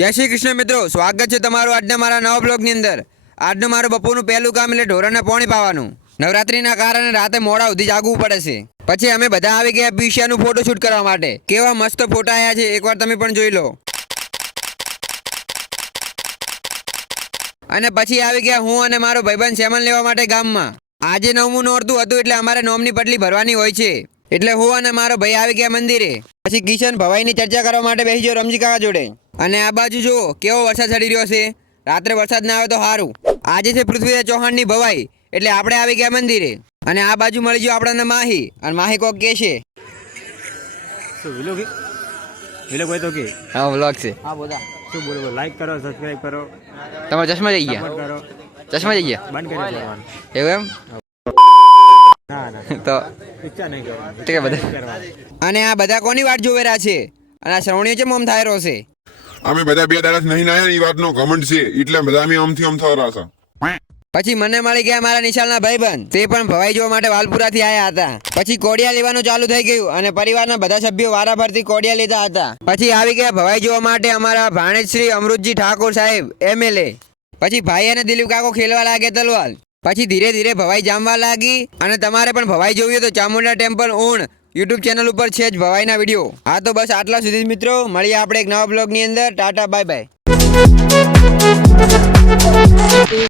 જય શ્રી કૃષ્ણ મિત્રો, સ્વાગત છે તમારું આજના મારા નવા બ્લોગની અંદર. આજનું મારું બપોરનું પહેલું કામ એટલે ઢોરાને પોણી પાવાનું. નવરાત્રિના કારણે રાતે મોડા સુધી જાગવું પડે છે. પછી અમે બધા આવી ગયા પીશિયાનું ફોટોશૂટ કરવા માટે. કેવા મસ્ત ફોટા આવ્યા છે, એકવાર તમે પણ જોઈ લો. અને પછી આવી ગયા હું અને મારો ભાઈબંધ સેમન લેવા માટે ગામમાં. આજે નવમું નોરતું હતું એટલે અમારે નોમની પટલી ભરવાની હોય છે. એટલે હું અને મારો ભાઈ આવી ગયા મંદિરે. પછી કિશન ભવાઈની ચર્ચા કરવા માટે બેસી ગયો રમજી કાકા જોડે. અને આ બાજુ જુઓ કેવો વરસાદ ચડી રહ્યો છે? રાત્રે વરસાદ ના આવે તો સારું આજે છે પૃથ્વીરાજ ચૌહાણની ભવાઈ એટલે આપણે આવી ગયા મંદિરે. અને આ બાજુ મળી ગયો આપણને માહી. અને માહી કોક કે છે. શું વિલો કે વિલો કોઈ તો કે? હા વ્લોગ છે. હા બોલા. શું બોલો બોલો. લાઈક કરો સબસ્ક્રાઇબ કરો. તમારા ચશ્મા જઈ ગયા? ચશ્મા જઈ ગયા? બંધ કરી દેવાનું. એવું એમ? તો ઠીક બધા. અને આ બધા કોની વાટ જોવે રહ્યા છે? અને આ શ્રવણીઓ છે મોમ થાય છે? અમે બધા બે દાડા નહીં નાયા એ વાતનો કમેન્ટ છે. એટલે બધા અમે આમથી આમ થવા રહ્યા પછી મને મળી ગયા મારા નિશાળના ભાઈબંધ. તે પણ ભવાઈ જોવા માટે વાલપુરાથી આવ્યા હતા. પછી કોડિયા લેવાનું ચાલુ થઈ ગયું અને પરિવારના બધા સભ્યો વારાફરતી કોડિયા લીધા હતા. પછી આવી ગયા ભવાઈ જોવા માટે અમારા ભાણેજ શ્રી અમૃતજી ઠાકોર સાહેબ એમએલએ પછી ભાઈ અને દિલીપ કાકો ખેલવા લાગ્યા તલવાલ. પછી ધીરે ધીરે ભવાઈ જામવા લાગી અને તમારે પણ ભવાઈ જોવી હોય તો ચામુંડા ટેમ્પલ ઊણ યુટ્યુબ ચેનલ ઉપર છે જ ભવાઈના વીડિયો. હા તો બસ આટલા સુધી મિત્રો, મળીએ આપણે એક નવા બ્લોગની અંદર. Tata bye bye